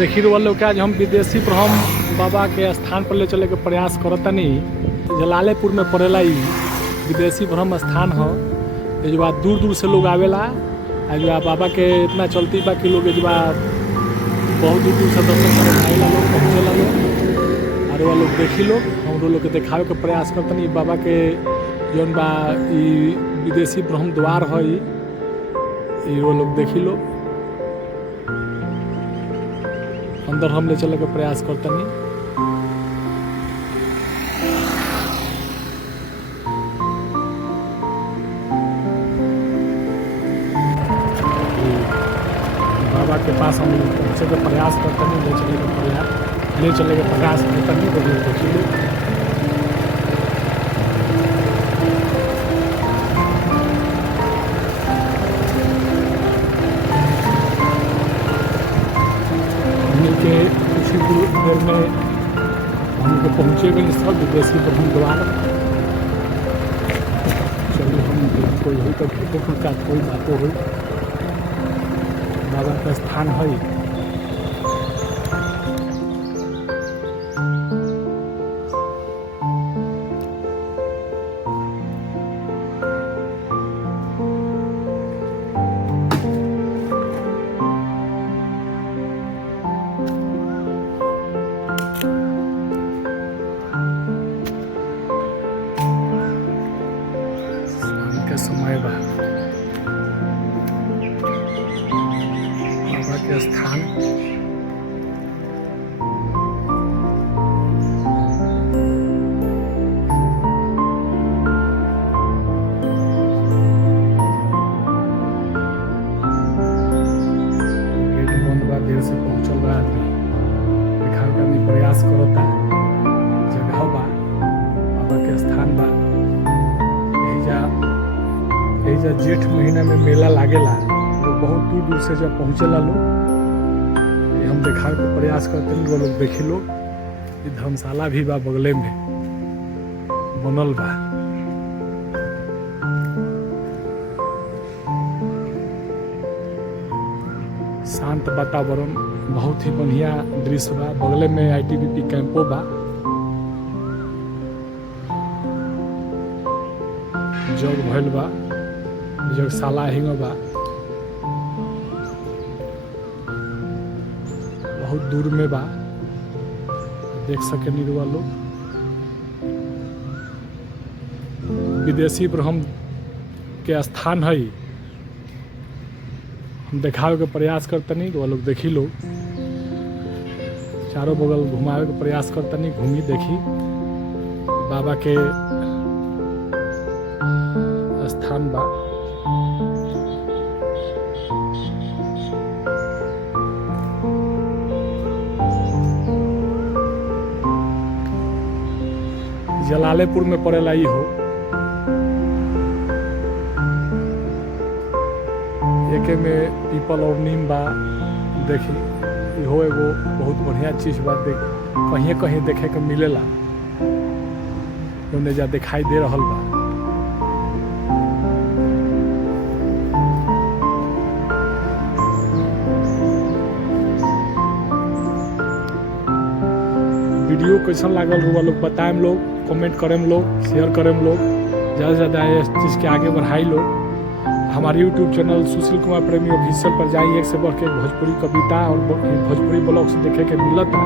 देखी रहा लोग आज हम विदेशी ब्रह्म बाबा के स्थान पर ले चले के प्रयास करतनी। जलालेपुर में पड़ेला ई विदेशी ब्रह्म स्थान हो। ये जो दूर दूर से लोग आवेला। जो बाबा के इतना चलती बा कि लोग जो बहुत दूर दूर से दर्शन करे आएला लोग, पहुँचेला लोग। और वह लोग देखी लोग हम लोग के देखावे के प्रयास करतनी। बाबा के जौन बा ई विदेशी ब्रह्म द्वार है, वो लोग देखी लोग अंदर हम ले चले के प्रयास करतनी। बाबा के पास हम पहुँचे के प्रयास करतनी, ले चले के प्रयास करतनी। तो देखी लोग के कुछ देर में हम लोग पहुँचे गए सब विदेशी ब्रह्म द्वार। चलिए हम कोई हो तो भेटो का कोई बातों हो। बाबा का स्थान है। समय बा बाबा के स्थान। गेट बंद बा, देर से पहुंचल बा आदमी। दिखावे का आदमी प्रयास करता। जगह बा, बाबा के स्थान बा। एहिजा जेठ महीना में मेला लागेला। लोग बहुत दूर दूर से जब पहुँचेला लोग, हम देखावे के प्रयास करते हैं। वो लोग देखी लोग ये धर्मशाला भी बा बगले में बनल बा। शांत वातावरण, बहुत ही बढ़िया दृश्य बा। बगले में ITBP कैंपो बा। जग भइल बा, जगशाला हिंग बा। बहुत दूर में बा, देख सके निरुआ लोग। विदेशी ब्रह्म के स्थान है। हम देखावे के प्रयास करतनी। वो लोग देखी लोग चारों बगल घुमावे के प्रयास करतनी। घूमी देखी बाबा के स्थान बा। जलालेपुर में पड़ेला ई हो। एके में पीपल और नीम बा। देखी इहो एगो बहुत बढ़िया चीज बा। कहीं कहीं देखे के मिलेला, जा दिखाई दे रहल बा। वीडियो कैसन लागल रुआ लोग बताएम लोग, कमेंट करें लोग, शेयर करें लोग, ज़्यादा से ज़्यादा इस चीज़ के आगे बढ़ाई लोग। हमारे YouTube चैनल सुशील कुमार प्रेमी ऑफिशियल पर जाइए। एक से बढ़ के भोजपुरी कविता और भोजपुरी ब्लॉग से देखे के मिलता।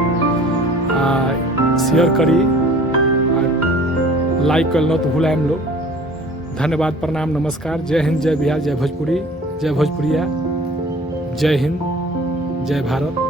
शेयर करी, लाइक कर लो तो भूलाएम लोग। धन्यवाद, प्रणाम, नमस्कार। जय हिंद, जय बिहार, जय भोजपुरी, जय भोजपुरिया, जय हिंद, जय भारत।